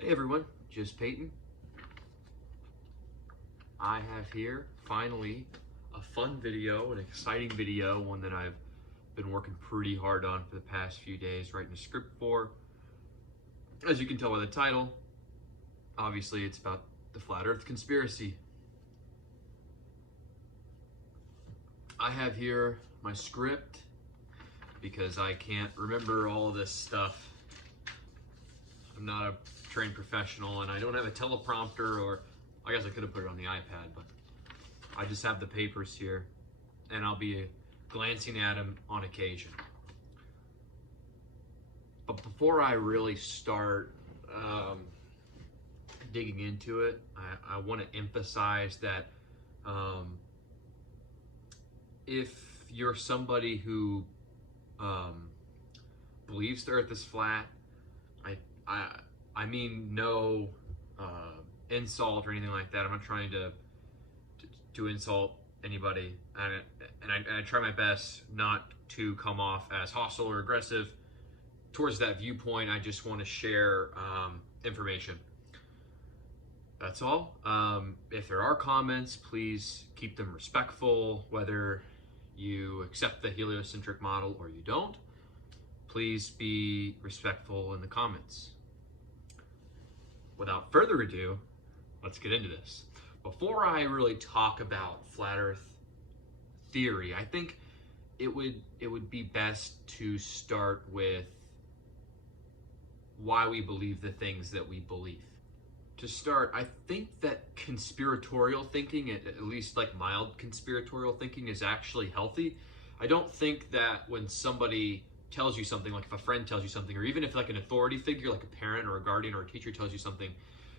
Hey everyone, just Peyton. I have here finally a fun video, an exciting video, one that I've been working pretty hard on for the past few days, writing a script for. As you can tell by the title, obviously it's about the Flat Earth conspiracy. I have here my script because I can't remember all this stuff. I'm not a trained professional and I don't have a teleprompter, or I guess I could have put it on the iPad, but I just have the papers here and I'll be glancing at them on occasion. But before I really start digging into it, I want to emphasize that if you're somebody who believes the Earth is flat, I mean no insult or anything like that. I'm not trying to insult anybody, and I try my best not to come off as hostile or aggressive towards that viewpoint. I just want to share information. That's all. If there are comments, please keep them respectful, whether you accept the heliocentric model or you don't. Please be respectful in the comments. Without further ado, let's get into this. Before I really talk about flat Earth theory, I think it would be best to start with why we believe the things that we believe. To start, I think that conspiratorial thinking, at least like mild conspiratorial thinking, is actually healthy. I don't think that when somebody tells you something, like if a friend tells you something, or even if like an authority figure, like a parent or a guardian or a teacher tells you something,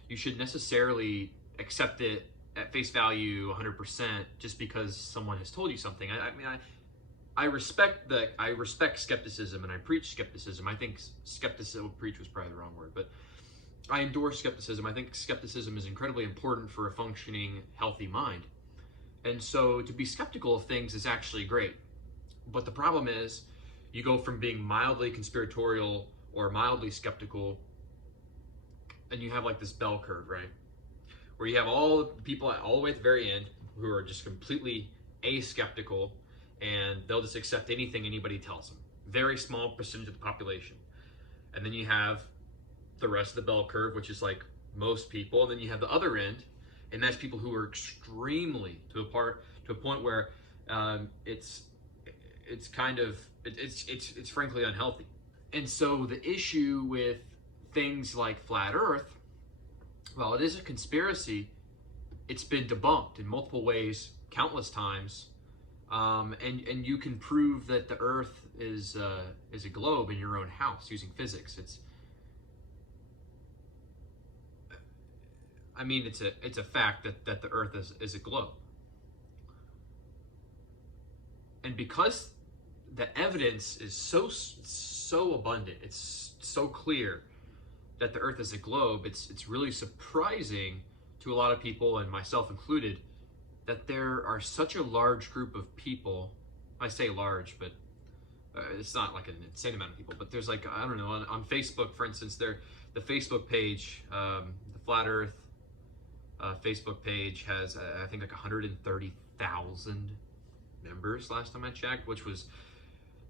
you should necessarily accept it at face value 100% just because someone has told you something. I respect skepticism, and I preach skepticism. I think skepticism, preach was probably the wrong word, but I endorse skepticism. I think skepticism is incredibly important for a functioning, healthy mind. And so to be skeptical of things is actually great. But the problem is, you go from being mildly conspiratorial or mildly skeptical, and you have like this bell curve, right? Where you have all the people all the way at the very end who are just completely askeptical, and they'll just accept anything anybody tells them. Very small percentage of the population. And then you have the rest of the bell curve, which is like most people. And then you have the other end, and that's people who are extremely to a point where it's frankly unhealthy. And so the issue with things like flat Earth, well, it is a conspiracy. It's been debunked in multiple ways, countless times, and you can prove that the Earth is a globe in your own house using physics. It's a fact that the Earth is a globe, and because the evidence is so abundant, it's so clear that the Earth is a globe, it's really surprising to a lot of people, and myself included, that there are such a large group of people. I say large, but it's not like an insane amount of people, but there's like, I don't know, on Facebook, for instance, the Facebook page, the Flat Earth Facebook page has, I think, like 130,000 members last time I checked, which was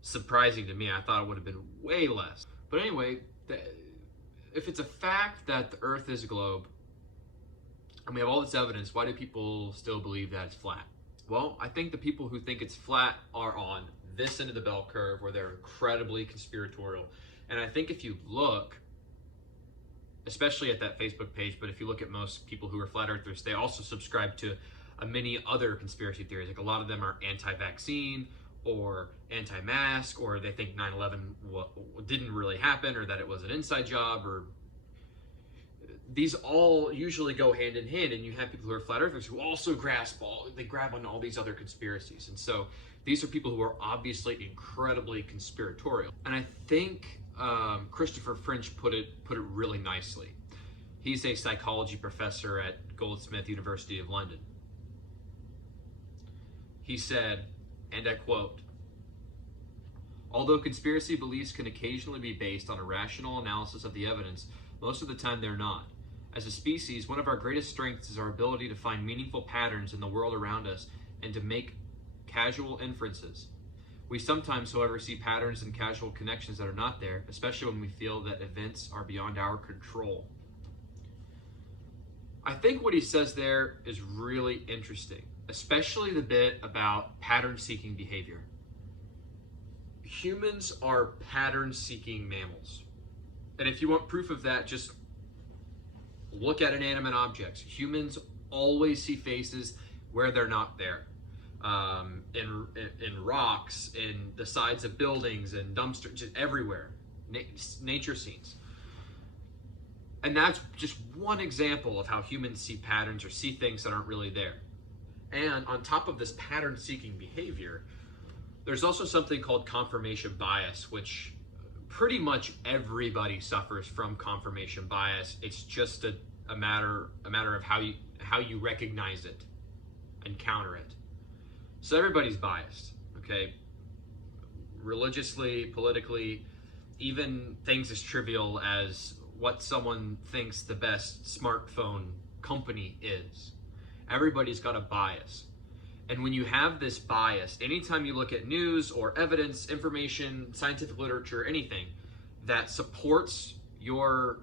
surprising to me. I thought it would have been way less. But anyway, if it's a fact that the Earth is a globe, and we have all this evidence, why do people still believe that it's flat? Well, I think the people who think it's flat are on this end of the bell curve, where they're incredibly conspiratorial. And I think if you look, especially at that Facebook page, but if you look at most people who are flat earthers, they also subscribe to many other conspiracy theories. Like a lot of them are anti-vaccine or anti-mask, or they think 9/11 didn't really happen, or that it was an inside job, or these all usually go hand in hand. And you have people who are flat earthers who also grab on all these other conspiracies. And so these are people who are obviously incredibly conspiratorial. And I think Christopher French put it really nicely. He's a psychology professor at Goldsmith University of London. He said, and I quote, "Although conspiracy beliefs can occasionally be based on a rational analysis of the evidence, Most of the time, they're not. As a species, one of our greatest strengths is our ability to find meaningful patterns in the world around us and to make casual inferences. We sometimes, however, see patterns and casual connections that are not there, especially when we feel that events are beyond our control. I think what he says there is really interesting, especially the bit about pattern-seeking behavior. Humans are pattern-seeking mammals. And if you want proof of that, just look at inanimate objects. Humans always see faces where they're not there. In rocks, in the sides of buildings, in dumpsters, just everywhere. Nature scenes. And that's just one example of how humans see patterns or see things that aren't really there. And on top of this pattern-seeking behavior, there's also something called confirmation bias, which pretty much everybody suffers from confirmation bias. It's just a matter of how you recognize it and counter it. So everybody's biased, okay? Religiously, politically, even things as trivial as what someone thinks the best smartphone company is. Everybody's got a bias. And when you have this bias, anytime you look at news or evidence, information, scientific literature, anything that supports your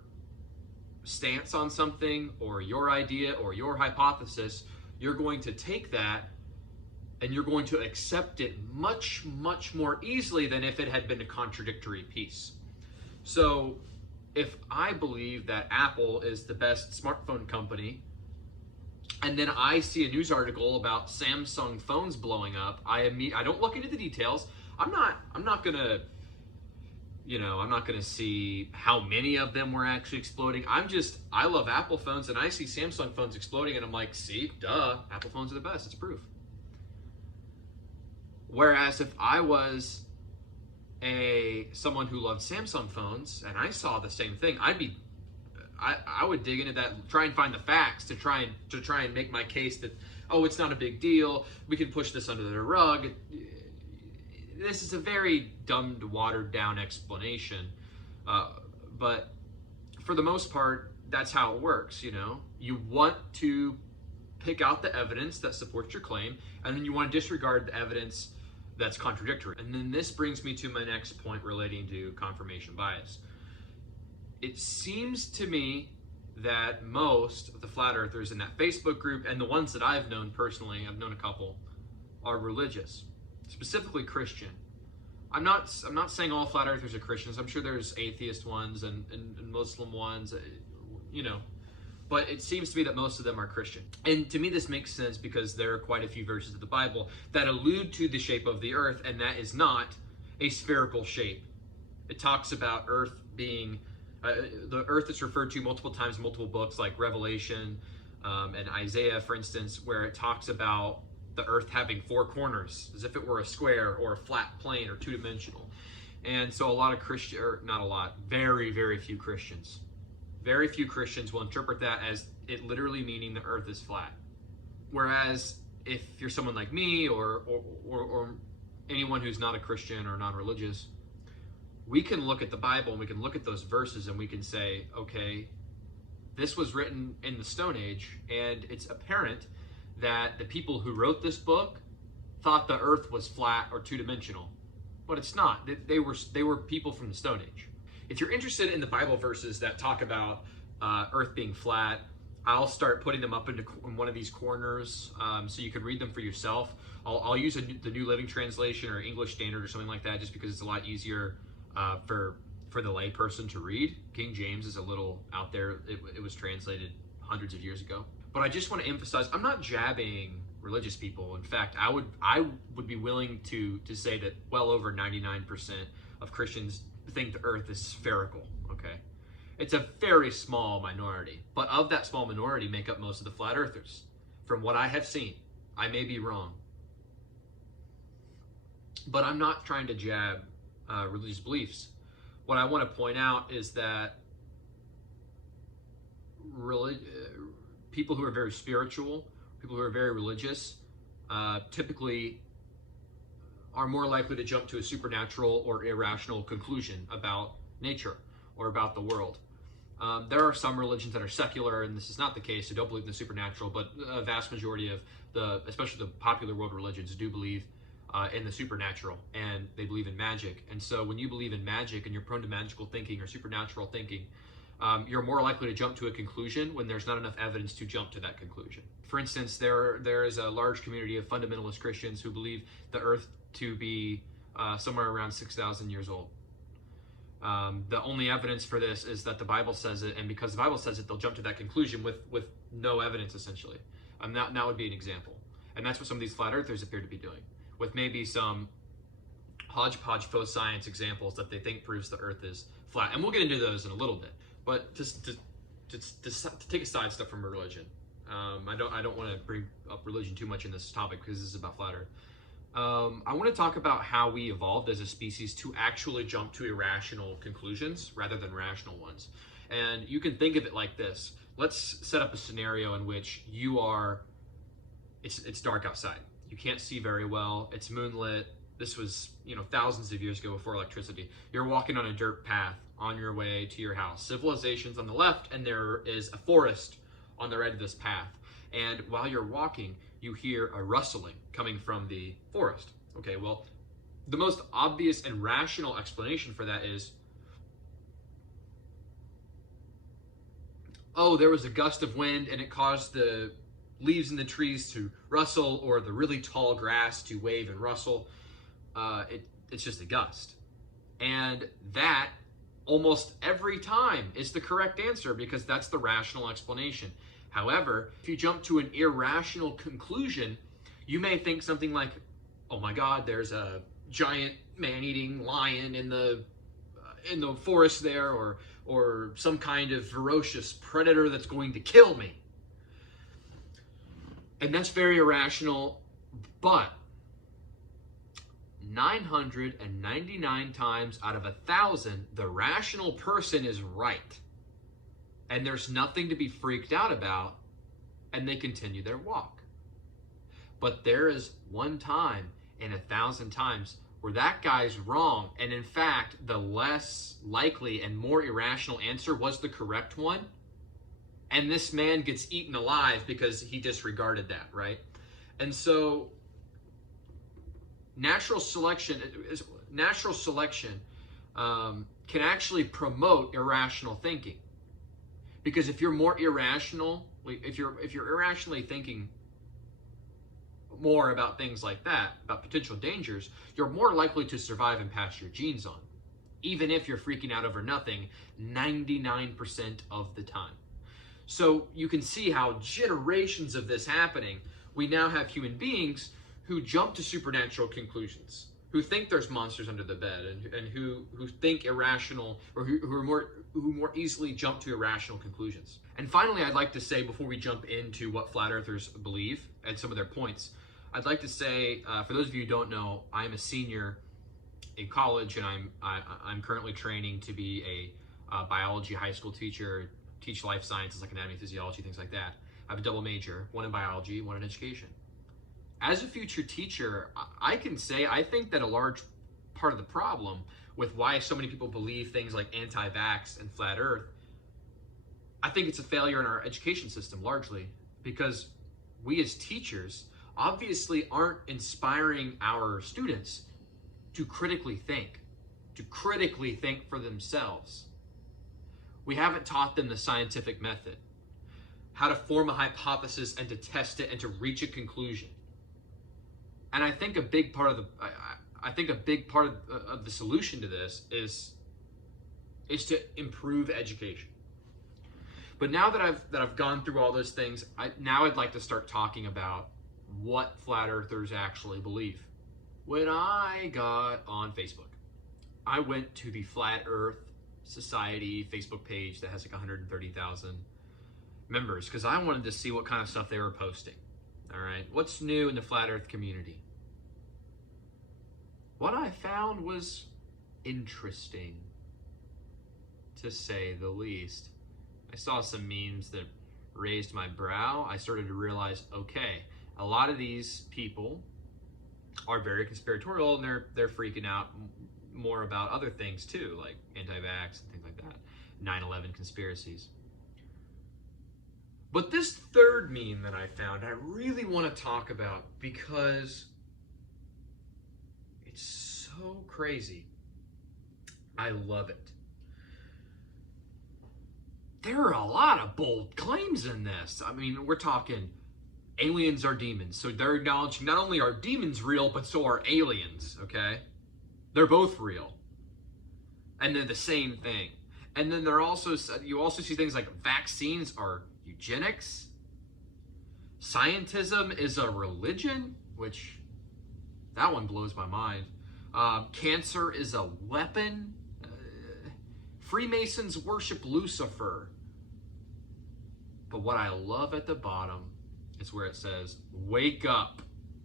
stance on something or your idea or your hypothesis, you're going to take that and you're going to accept it much, much more easily than if it had been a contradictory piece. So if I believe that Apple is the best smartphone company, and then I see a news article about Samsung phones blowing up, I don't look into the details. I'm not gonna see how many of them were actually exploding. I love Apple phones, and I see Samsung phones exploding, and I'm like, see, duh, Apple phones are the best. It's proof. Whereas if I was someone who loved Samsung phones and I saw the same thing, I would dig into that, try and find the facts to try and make my case that, oh, it's not a big deal, we can push this under the rug. This is a very dumbed, watered down explanation, but for the most part, that's how it works. You want to pick out the evidence that supports your claim, and then you want to disregard the evidence that's contradictory. And then this brings me to my next point relating to confirmation bias. It seems to me that most of the flat earthers in that Facebook group, and the ones that I've known personally, I've known a couple, are religious, specifically Christian. I'm not saying all flat earthers are Christians. I'm sure there's atheist ones and Muslim ones, but it seems to me that most of them are Christian. And to me, this makes sense because there are quite a few verses of the Bible that allude to the shape of the earth, and that is not a spherical shape. It talks about earth being, the earth is referred to multiple times in multiple books like Revelation and Isaiah, for instance, where it talks about the earth having four corners, as if it were a square or a flat plane or two-dimensional. And so very, very few Christians will interpret that as it literally meaning the earth is flat. Whereas if you're someone like me or anyone who's not a Christian or non-religious, we can look at the Bible and we can look at those verses and we can say, okay, this was written in the Stone Age, and it's apparent that the people who wrote this book thought the earth was flat or two-dimensional, but it's not. They were people from the Stone Age. If you're interested in the Bible verses that talk about earth being flat, I'll start putting them up in one of these corners so you can read them for yourself. I'll use the New Living Translation or English Standard or something like that, just because it's a lot easier for the lay person to read. King James is a little out there. It was translated hundreds of years ago. But I just want to emphasize, I'm not jabbing religious people. In fact, I would be willing to say that well over 99% of Christians think the earth is spherical, okay? It's a very small minority, but of that small minority make up most of the flat earthers. From what I have seen, I may be wrong, but I'm not trying to jab religious beliefs. What I want to point out is that people who are very spiritual, people who are very religious, typically are more likely to jump to a supernatural or irrational conclusion about nature or about the world. There are some religions that are secular, and this is not the case. They don't believe in the supernatural, but a vast majority of especially the popular world religions, do believe in the supernatural, and they believe in magic. And so when you believe in magic and you're prone to magical thinking or supernatural thinking, you're more likely to jump to a conclusion when there's not enough evidence to jump to that conclusion. For instance, there is a large community of fundamentalist Christians who believe the earth to be somewhere around 6,000 years old. The only evidence for this is that the Bible says it, and because the Bible says it, they'll jump to that conclusion with no evidence, essentially. That would be an example. And that's what some of these flat earthers appear to be doing, with maybe some hodgepodge faux science examples that they think proves the earth is flat. And we'll get into those in a little bit. But just to take a side step from religion, I don't want to bring up religion too much in this topic because this is about flat earth. I want to talk about how we evolved as a species to actually jump to irrational conclusions rather than rational ones. And you can think of it like this. Let's set up a scenario in which it's dark outside. You can't see very well. It's moonlit. This was, thousands of years ago before electricity. You're walking on a dirt path on your way to your house. Civilization's on the left, and there is a forest on the right of this path. And while you're walking, you hear a rustling coming from the forest. Okay, well, the most obvious and rational explanation for that is, oh, there was a gust of wind and it caused the leaves in the trees to rustle, or the really tall grass to wave and rustle. It's just a gust. And that almost every time is the correct answer because that's the rational explanation. However, if you jump to an irrational conclusion, you may think something like, oh my God, there's a giant man-eating lion in the forest there, or some kind of ferocious predator that's going to kill me. And that's very irrational, but 999 times out of 1,000, the rational person is right. And there's nothing to be freaked out about, and they continue their walk. But there is one time in 1,000 times where that guy's wrong, and in fact, the less likely and more irrational answer was the correct one, and this man gets eaten alive because he disregarded that, right? And so natural selection can actually promote irrational thinking. Because if you're more irrational, if you're irrationally thinking more about things like that, about potential dangers, you're more likely to survive and pass your genes on. Even if you're freaking out over nothing 99% of the time. So you can see how generations of this happening, we now have human beings who jump to supernatural conclusions, who think there's monsters under the bed, and who think irrational, or who more easily jump to irrational conclusions. And finally, I'd like to say, before we jump into what flat earthers believe and some of their points, I'd like to say, for those of you who don't know, I'm a senior in college, and I'm currently training to be a biology high school teacher, teach life sciences like anatomy, physiology, things like that. I have a double major, one in biology, one in education. As a future teacher, I can say I think that a large part of the problem with why so many people believe things like anti-vax and flat earth, I think it's a failure in our education system largely, because we as teachers obviously aren't inspiring our students to critically think for themselves. We haven't taught them the scientific method, how to form a hypothesis and to test it and to reach a conclusion. And I think a big part of the solution to this is to improve education. But now that I've gone through all those things, I'd like to start talking about what flat earthers actually believe. When I got on Facebook, I went to the Flat Earth Society Facebook page that has like 130,000 members because I wanted to see what kind of stuff they were posting. All right, what's new in the flat earth community? What I found was interesting, to say the least. I saw some memes that raised my brow. I started to realize, okay, a lot of these people are very conspiratorial, and they're freaking out more about other things too, like anti-vax and things like that. 9/11 conspiracies. But this third meme that I found, I really want to talk about because it's so crazy. I love it. There are a lot of bold claims in this. I mean, we're talking aliens are demons. So they're acknowledging not only are demons real, but so are aliens, okay? They're both real. And they're the same thing. And then you also see things like vaccines are eugenics. Scientism is a religion, which that one blows my mind. Cancer is a weapon. Freemasons worship Lucifer. But what I love at the bottom is where it says, wake up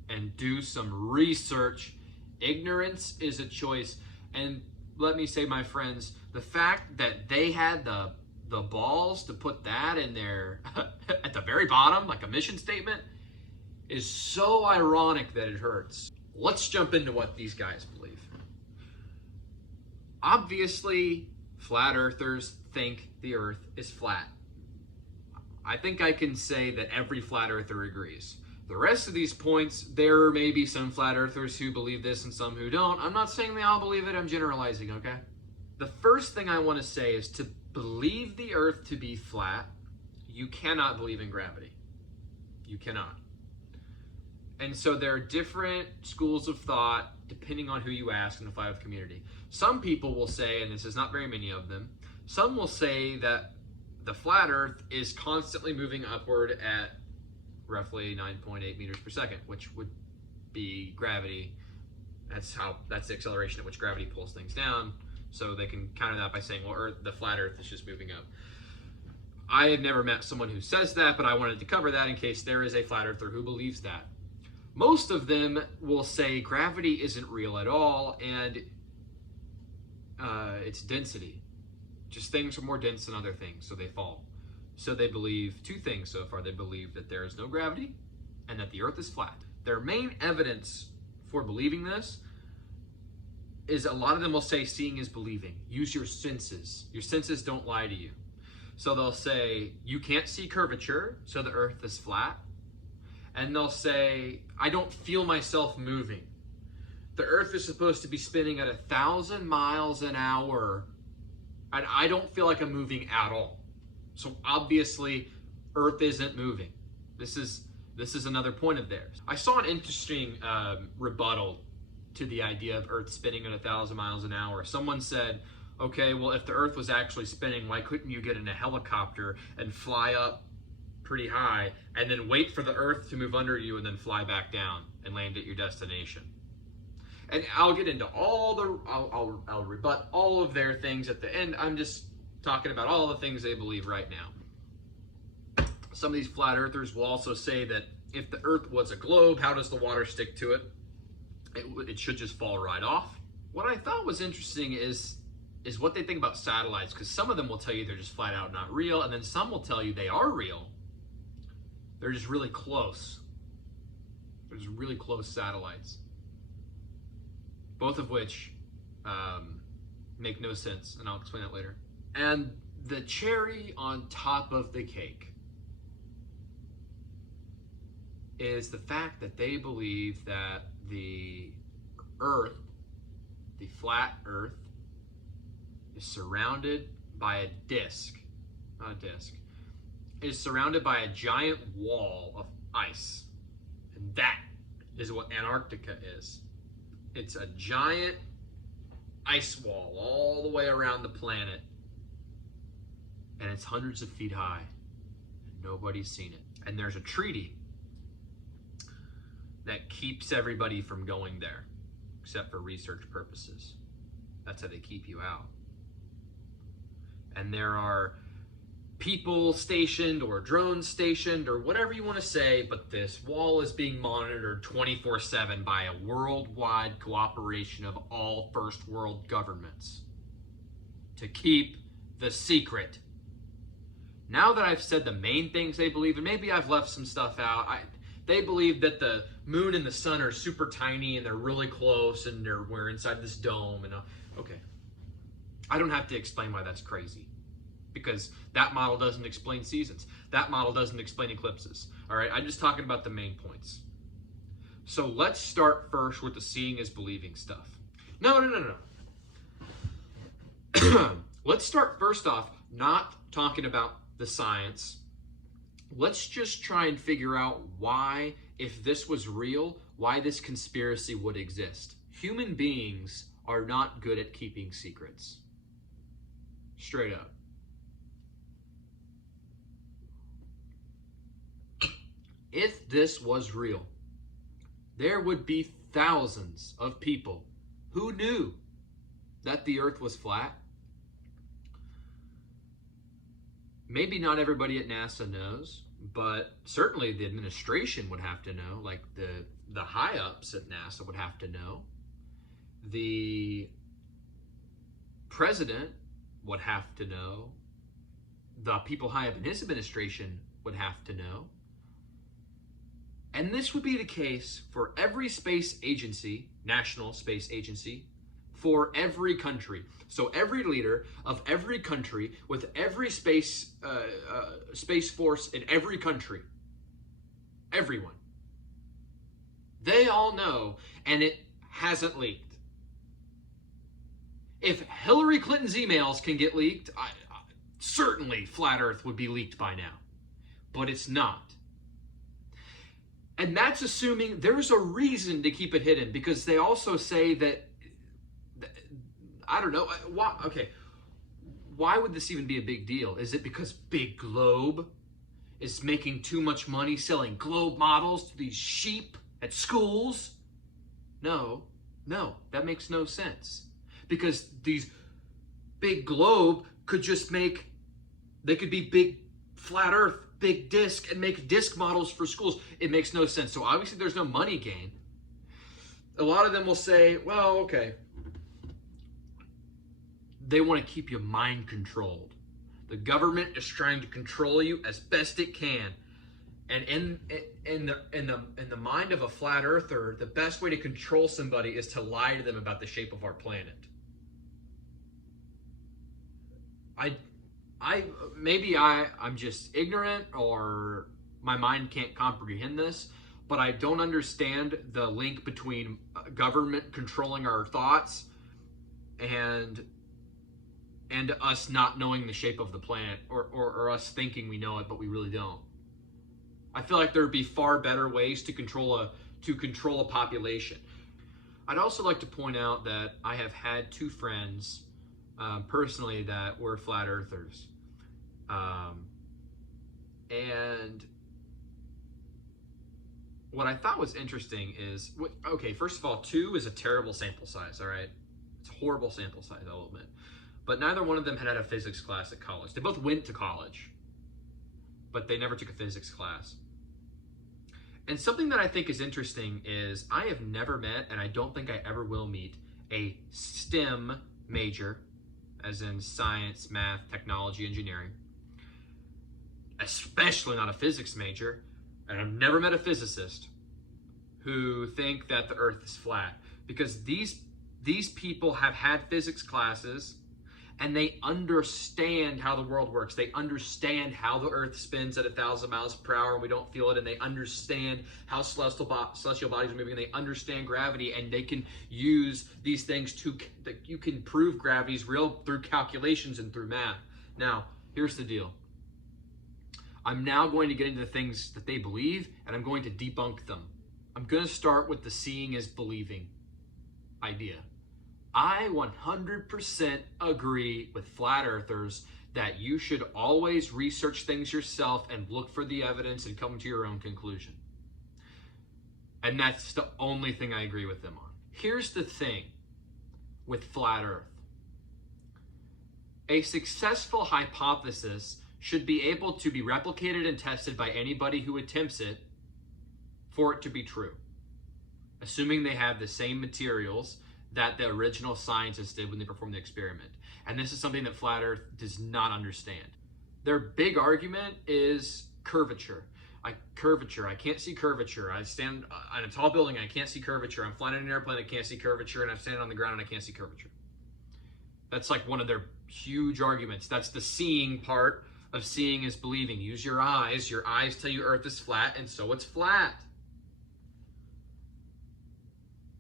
and do some research. Ignorance is a choice. And let me say, my friends, the fact that they had the balls to put that in there at the very bottom, like a mission statement, is so ironic that it hurts. Let's jump into what these guys believe. Obviously, flat earthers think the earth is flat. I think I can say that every flat earther agrees. The rest of these points, there may be some flat earthers who believe this and some who don't. I'm not saying they all believe it, I'm generalizing, okay? The first thing I want to say is to believe the earth to be flat, you cannot believe in gravity. You cannot. And so there are different schools of thought depending on who you ask in the flat earth community. Some people will say, and this is not very many of them, some will say that the flat earth is constantly moving upward at roughly 9.8 meters per second, which would be gravity. That's the acceleration at which gravity pulls things down. So they can counter that by saying, well, the flat earth is just moving up. I have never met someone who says that, but I wanted to cover that in case there is a flat earther who believes that. Most of them will say gravity isn't real at all, and it's density. Just things are more dense than other things, so they fall. So they believe two things so far. They believe that there is no gravity and that the earth is flat. Their main evidence for believing this is a lot of them will say seeing is believing. Use your senses. Your senses don't lie to you. So they'll say you can't see curvature, so the earth is flat. And they'll say, I don't feel myself moving. The earth is supposed to be spinning at 1,000 miles an hour, and I don't feel like I'm moving at all. So obviously, earth isn't moving. This is another point of theirs. I saw an interesting rebuttal to the idea of earth spinning at 1,000 miles an hour. Someone said, okay, well, if the earth was actually spinning, why couldn't you get in a helicopter and fly up pretty high and then wait for the earth to move under you and then fly back down and land at your destination? And I'll get into I'll rebut all of their things at the end. I'm just talking about all the things they believe right now. Some of these flat earthers will also say that if the earth was a globe, how does the water stick to it? It should just fall right off. What I thought was interesting is what they think about satellites, because some of them will tell you they're just flat out not real, and then some will tell you they are real. They're just really close. They're just really close satellites. Both of which make no sense, and I'll explain that later. And the cherry on top of the cake is the fact that they believe that the earth, the flat earth, is surrounded by a disk, not a disk, is surrounded by a giant wall of ice. And that is what Antarctica is. It's a giant ice wall all the way around the planet. And it's hundreds of feet high. And nobody's seen it. And there's a treaty that keeps everybody from going there, except for research purposes. That's how they keep you out. And there are people stationed or drones stationed or whatever you want to say, but this wall is being monitored 24/7 by a worldwide cooperation of all first world governments to keep the secret. Now that I've said the main things they believe, and maybe I've left some stuff out, they believe that the moon and the sun are super tiny and they're really close and we're inside this dome. And okay, I don't have to explain why that's crazy. because that model doesn't explain seasons. That model doesn't explain eclipses. All right, I'm just talking about the main points. So let's start first with the seeing is believing stuff. No. Let's start first off not talking about the science. Let's just try and figure out why, if this was real, why this conspiracy would exist. Human beings are not good at keeping secrets. Straight up. If this was real, there would be thousands of people who knew that the earth was flat. Maybe not everybody at NASA knows, but certainly the administration would have to know, like the high-ups at NASA would have to know. The president would have to know. The people high up in his administration would have to know. And this would be the case for every space agency, national space agency, for every country. So every leader of every country with every space force in every country, everyone, they all know, and it hasn't leaked. If Hillary Clinton's emails can get leaked, certainly Flat Earth would be leaked by now. But it's not. And that's assuming there's a reason to keep it hidden, because they also say that, I don't know, why, okay, why would this even be a big deal? Is it because Big Globe is making too much money selling globe models to these sheep at schools? No, that makes no sense. Because these Big Globe could just they could be Big Flat Earth, Big Disc, and make disc models for schools. It makes no sense. So obviously there's no money gain. A lot of them will say, well, okay, they want to keep you mind controlled. The government is trying to control you as best it can. And in the mind of a flat earther, the best way to control somebody is to lie to them about the shape of our planet. I'm just ignorant, or my mind can't comprehend this, but I don't understand the link between government controlling our thoughts and us not knowing the shape of the planet, or us thinking we know it but we really don't. I feel like there would be far better ways to control a population. I'd also like to point out that I have had two friends personally that were flat earthers. And what I thought was interesting is, okay, first of all, 2 is a terrible sample size, all right? It's a horrible sample size, I'll admit. But neither one of them had a physics class at college. They both went to college, but they never took a physics class. And something that I think is interesting is I have never met, and I don't think I ever will meet, a STEM major, as in science, math, technology, engineering, especially not a physics major, and I've never met a physicist who think that the earth is flat, because these people have had physics classes and they understand how the world works. They understand how the earth spins at 1,000 miles per hour and we don't feel it, and they understand how celestial bodies are moving, and they understand gravity, and they can use these things you can prove gravity's real through calculations and through math. Now, here's the deal. I'm now going to get into the things that they believe, and I'm going to debunk them. I'm going to start with the seeing is believing idea. I 100% agree with flat earthers that you should always research things yourself and look for the evidence and come to your own conclusion. And that's the only thing I agree with them on. Here's the thing with flat earth. A successful hypothesis should be able to be replicated and tested by anybody who attempts it for it to be true, assuming they have the same materials that the original scientists did when they performed the experiment. And this is something that Flat Earth does not understand. Their big argument is curvature. I can't see curvature. I stand on a tall building, I can't see curvature. I'm flying in an airplane, I can't see curvature, and I'm standing on the ground and I can't see curvature. That's like one of their huge arguments. That's the seeing part of seeing is believing. Use your eyes. Your eyes tell you Earth is flat, and so it's flat.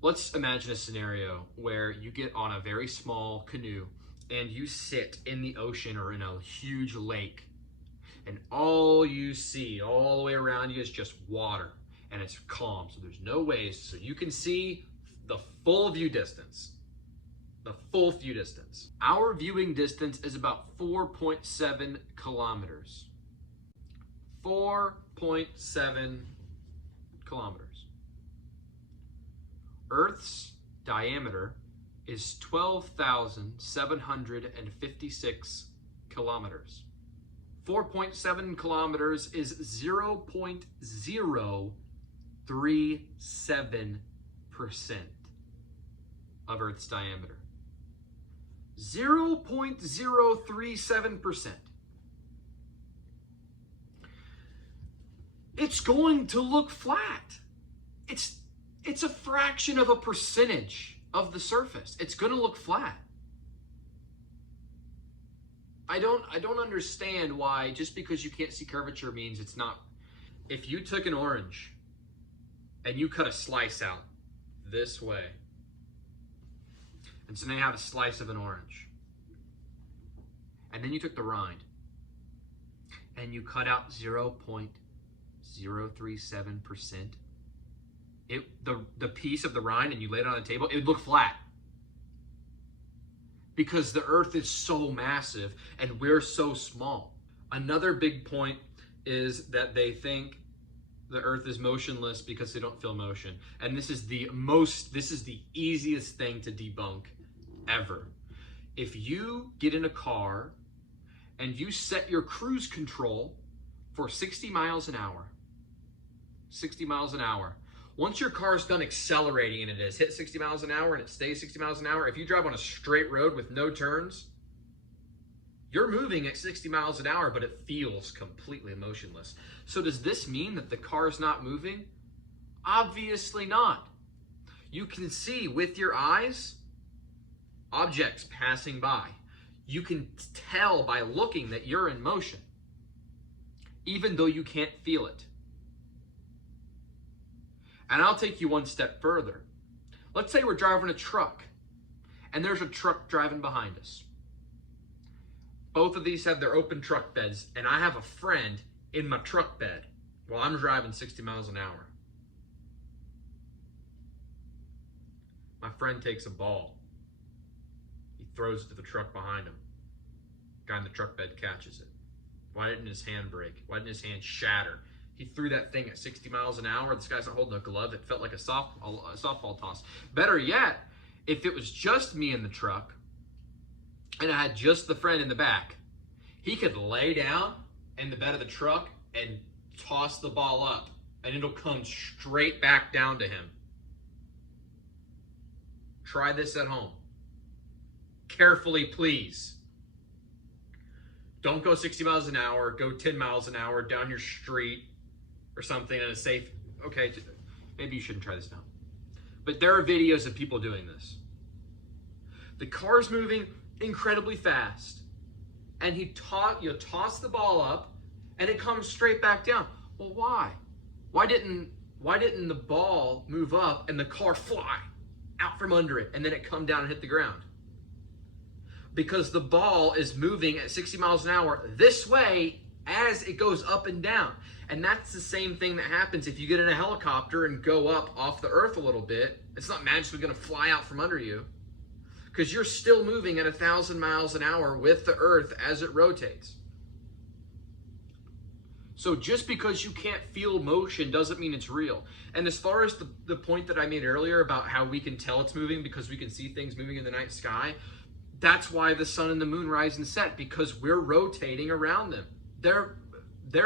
Let's imagine a scenario where you get on a very small canoe and you sit in the ocean or in a huge lake, and all you see all the way around you is just water, and it's calm, so there's no waves, so you can see the full view distance. The full view distance. Our viewing distance is about 4.7 kilometers. 4.7 kilometers. Earth's diameter is 12,756 kilometers. 4.7 kilometers is 0.037% of Earth's diameter. 0.037%. It's going to look flat. It's a fraction of a percentage of the surface. It's going to look flat. I don't understand why just because you can't see curvature means it's not. If you took an orange and you cut a slice out this way, and so now you have a slice of an orange, and then you took the rind and you cut out 0.037%, the piece of the rind, and you laid it on the table, it would look flat. Because the Earth is so massive and we're so small. Another big point is that they think the Earth is motionless because they don't feel motion. And this is the easiest thing to debunk ever. If you get in a car and you set your cruise control for 60 miles an hour, 60 miles an hour, once your car's done accelerating and it has hit 60 miles an hour and it stays 60 miles an hour, if you drive on a straight road with no turns, you're moving at 60 miles an hour, but it feels completely motionless. So does this mean that the car's not moving? Obviously not. You can see with your eyes objects passing by. You can tell by looking that you're in motion, even though you can't feel it. And I'll take you one step further. Let's say we're driving a truck and there's a truck driving behind us. Both of these have their open truck beds, and I have a friend in my truck bed while I'm driving 60 miles an hour. My friend takes a ball. He throws it to the truck behind him. The guy in the truck bed catches it. Why didn't his hand break? Why didn't his hand shatter? He threw that thing at 60 miles an hour. This guy's not holding a glove. It felt like a softball toss. Better yet, if it was just me in the truck and I had just the friend in the back, he could lay down in the bed of the truck and toss the ball up, and it'll come straight back down to him. Try this at home. Carefully, please. Don't go 60 miles an hour. Go 10 miles an hour down your street or something in a safe, okay, maybe you shouldn't try this now. But there are videos of people doing this. The car's moving incredibly fast, and you toss the ball up, and it comes straight back down. Well, why? Why didn't the ball move up and the car fly out from under it, and then it come down and hit the ground? Because the ball is moving at 60 miles an hour this way as it goes up and down. And that's the same thing that happens if you get in a helicopter and go up off the Earth a little bit. It's not magically going to fly out from under you, because you're still moving at 1,000 miles an hour with the Earth as it rotates. So just because you can't feel motion doesn't mean it's real. And as far as the point that I made earlier about how we can tell it's moving because we can see things moving in the night sky, that's why the sun and the moon rise and set, because we're rotating around them. They're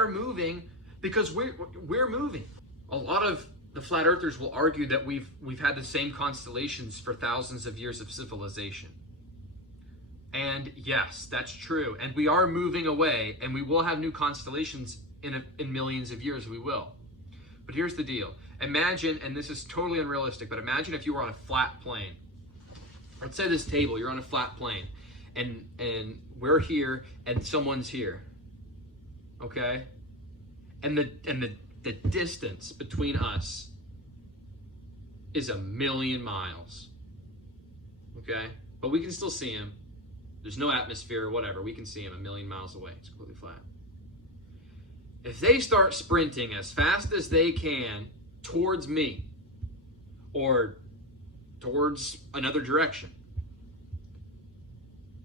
moving because we're moving. A lot of the flat earthers will argue that we've had the same constellations for thousands of years of civilization. And yes, that's true. And we are moving away, and we will have new constellations in millions of years, we will. But here's the deal. Imagine, and this is totally unrealistic, but imagine if you were on a flat plane. Let's say this table, you're on a flat plane, and we're here and someone's here. Okay? And the distance between us is 1,000,000 miles. Okay? But we can still see him. There's no atmosphere or whatever. We can see him 1,000,000 miles away. It's completely flat. If they start sprinting as fast as they can towards me or towards another direction,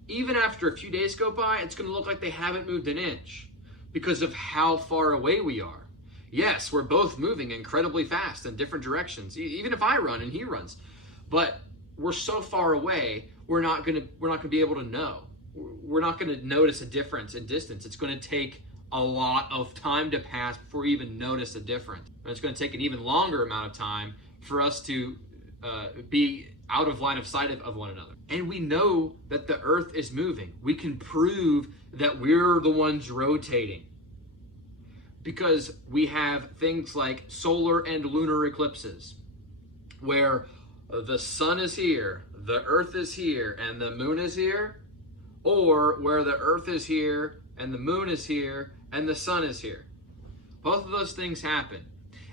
even after a few days go by, it's going to look like they haven't moved an inch because of how far away we are. Yes, we're both moving incredibly fast in different directions, even if I run and he runs. But we're so far away, we're not going to be able to know. We're not going to notice a difference in distance. It's going to take a lot of time to pass before we even notice a difference. And it's going to take an even longer amount of time for us to be out of line of sight of one another. And we know that the Earth is moving. We can prove that we're the ones rotating because we have things like solar and lunar eclipses where the sun is here, the Earth is here, and the moon is here, or where the Earth is here and the moon is here and the sun is here. Both of those things happen.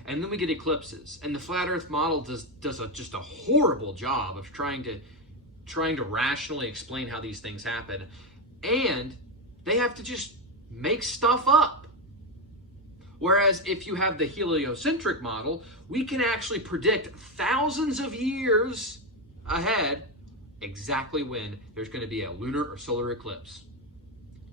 And then we get eclipses. And the flat Earth model does just a horrible job of trying to rationally explain how these things happen. And they have to just make stuff up. Whereas if you have the heliocentric model, we can actually predict thousands of years ahead exactly when there's going to be a lunar or solar eclipse.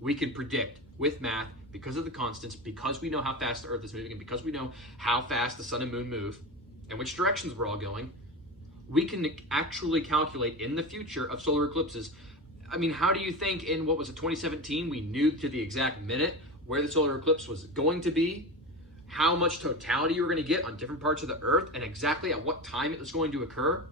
We can predict with math because of the constants, because we know how fast the Earth is moving, and because we know how fast the sun and moon move and which directions we're all going, we can actually calculate in the future of solar eclipses. I mean, how do you think in, 2017, we knew to the exact minute where the solar eclipse was going to be, how much totality you were going to get on different parts of the Earth, and exactly at what time it was going to occur?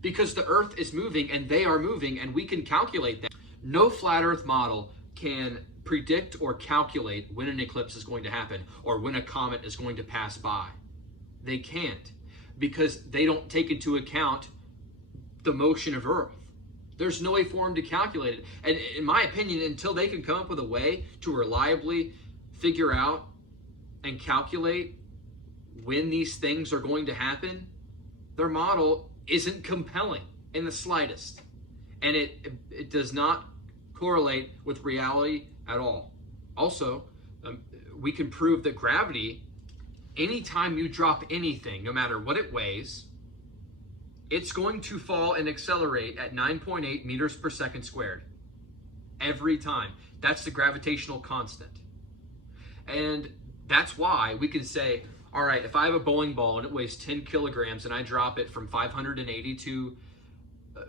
Because the Earth is moving and they are moving, and we can calculate that. No flat Earth model can predict or calculate when an eclipse is going to happen or when a comet is going to pass by. They can't, because they don't take into account the motion of Earth. There's no way for them to calculate it. And in my opinion, until they can come up with a way to reliably figure out and calculate when these things are going to happen, their model isn't compelling in the slightest. And it does not correlate with reality at all. Also, we can prove that gravity, anytime you drop anything, no matter what it weighs, it's going to fall and accelerate at 9.8 meters per second squared. Every time. That's the gravitational constant. And that's why we can say, all right, if I have a bowling ball and it weighs 10 kilograms and I drop it from 582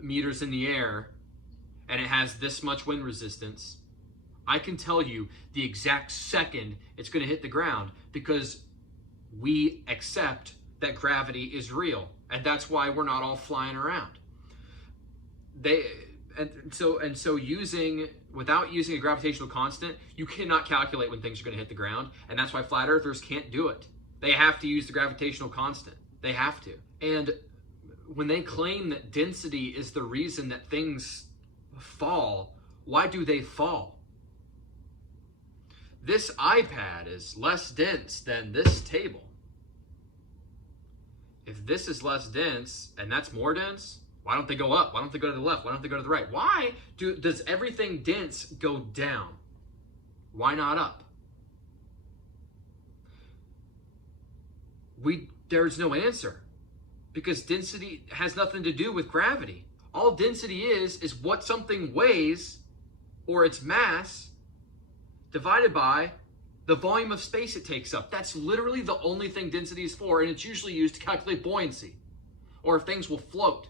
meters in the air and it has this much wind resistance, I can tell you the exact second it's going to hit the ground because we accept that gravity is real. And that's why we're not all flying around. Without using a gravitational constant, you cannot calculate when things are going to hit the ground. And that's why flat earthers can't do it. They have to use the gravitational constant. They have to. And when they claim that density is the reason that things fall, why do they fall? This iPad is less dense than this table. If this is less dense and that's more dense, why don't they go up? Why don't they go to the left? Why don't they go to the right? Why does everything dense go down? Why not up? There's no answer, because density has nothing to do with gravity. All density is what something weighs, or its mass, divided by the volume of space it takes up. That's literally the only thing density is for, and it's usually used to calculate buoyancy, or if things will float,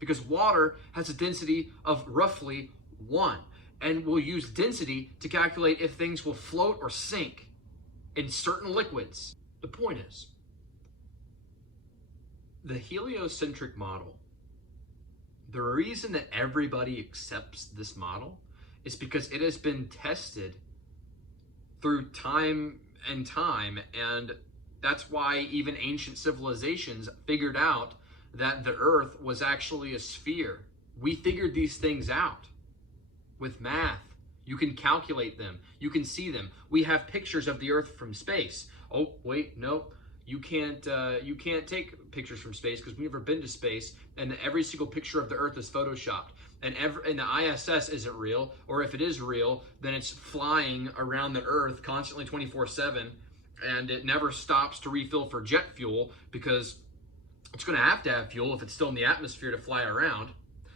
because water has a density of roughly 1, and we'll use density to calculate if things will float or sink in certain liquids. The point is, the heliocentric model, the reason that everybody accepts this model is because it has been tested through time, and that's why even ancient civilizations figured out that the Earth was actually a sphere. We figured these things out. with math. You can calculate them. You can see them. We have pictures of the Earth from space. Oh, wait, no. You can't take pictures from space because we've never been to space, and every single picture of the Earth is photoshopped. And the ISS isn't real, or if it is real, then it's flying around the Earth constantly 24/7, and it never stops to refill for jet fuel because it's going to have fuel if it's still in the atmosphere to fly around.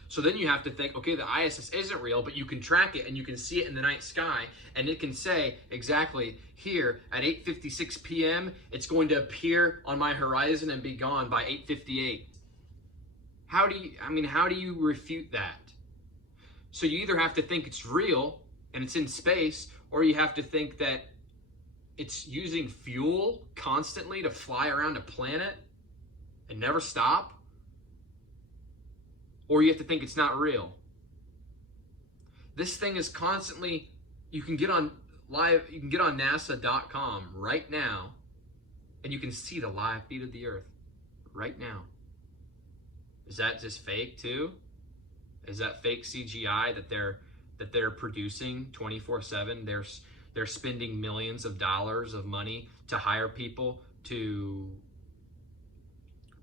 So then you have to think, okay, the ISS isn't real, but you can track it and you can see it in the night sky, and it can say exactly here at 8:56 p.m. it's going to appear on my horizon and be gone by 8:58. How do you refute that? So you either have to think it's real and it's in space, or you have to think that it's using fuel constantly to fly around a planet and never stop. Or you have to think it's not real. This thing is constantly, you can get on NASA.com right now, and you can see the live feed of the Earth right now. Is that just fake too? Is that fake CGI that they're producing 24/7? They're spending millions of dollars of money to hire people to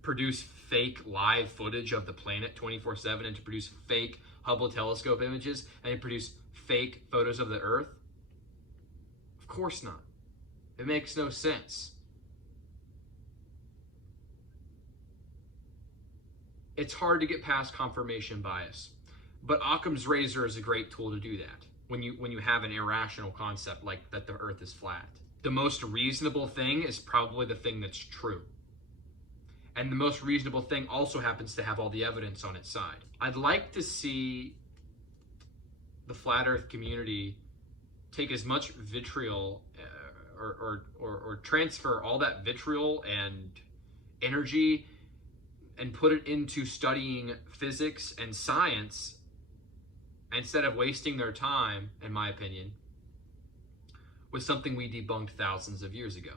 produce fake live footage of the planet 24/7 and to produce fake Hubble telescope images and to produce fake photos of the Earth? Of course not. It makes no sense. It's hard to get past confirmation bias, but Occam's razor is a great tool to do that when you have an irrational concept like that the Earth is flat. The most reasonable thing is probably the thing that's true. And the most reasonable thing also happens to have all the evidence on its side. I'd like to see the flat Earth community take as much vitriol or transfer all that vitriol and energy and put it into studying physics and science instead of wasting their time, in my opinion, with something we debunked thousands of years ago.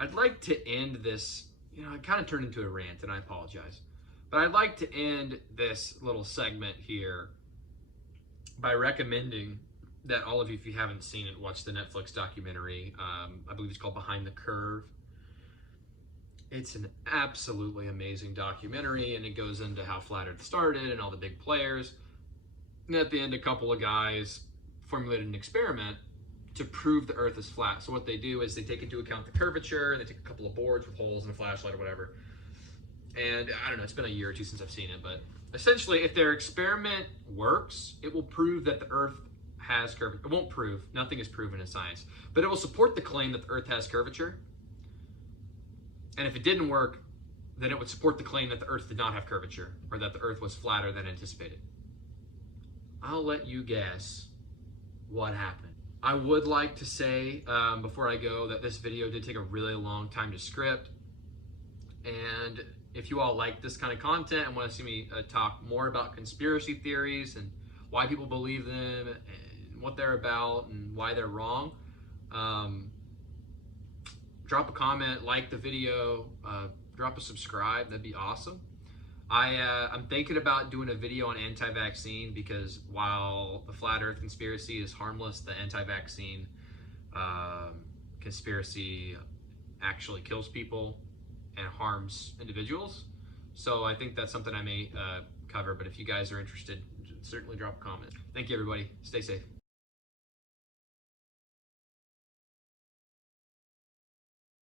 I'd like to end this, it kind of turned into a rant, and I apologize. But I'd like to end this little segment here by recommending that all of you, if you haven't seen it, watch the Netflix documentary. I believe it's called Behind the Curve. It's an absolutely amazing documentary, and it goes into how Flat Earth started and all the big players. And at the end, a couple of guys formulated an experiment to prove the Earth is flat. So what they do is they take into account the curvature, and they take a couple of boards with holes and a flashlight or whatever. And I don't know, it's been a year or two since I've seen it, but essentially if their experiment works, it will prove that the Earth has curvature. It won't prove, nothing is proven in science, but it will support the claim that the Earth has curvature. And if it didn't work, then it would support the claim that the Earth did not have curvature, or that the Earth was flatter than anticipated. I'll let you guess what happened. I would like to say before I go that this video did take a really long time to script, and if you all like this kind of content and want to see me talk more about conspiracy theories and why people believe them and what they're about and why they're wrong, drop a comment, like the video, drop a subscribe, that'd be awesome. I'm thinking about doing a video on anti-vaccine because while the flat Earth conspiracy is harmless, the anti-vaccine conspiracy actually kills people and harms individuals. So I think that's something I may cover, but if you guys are interested, certainly drop a comment. Thank you, everybody. Stay safe.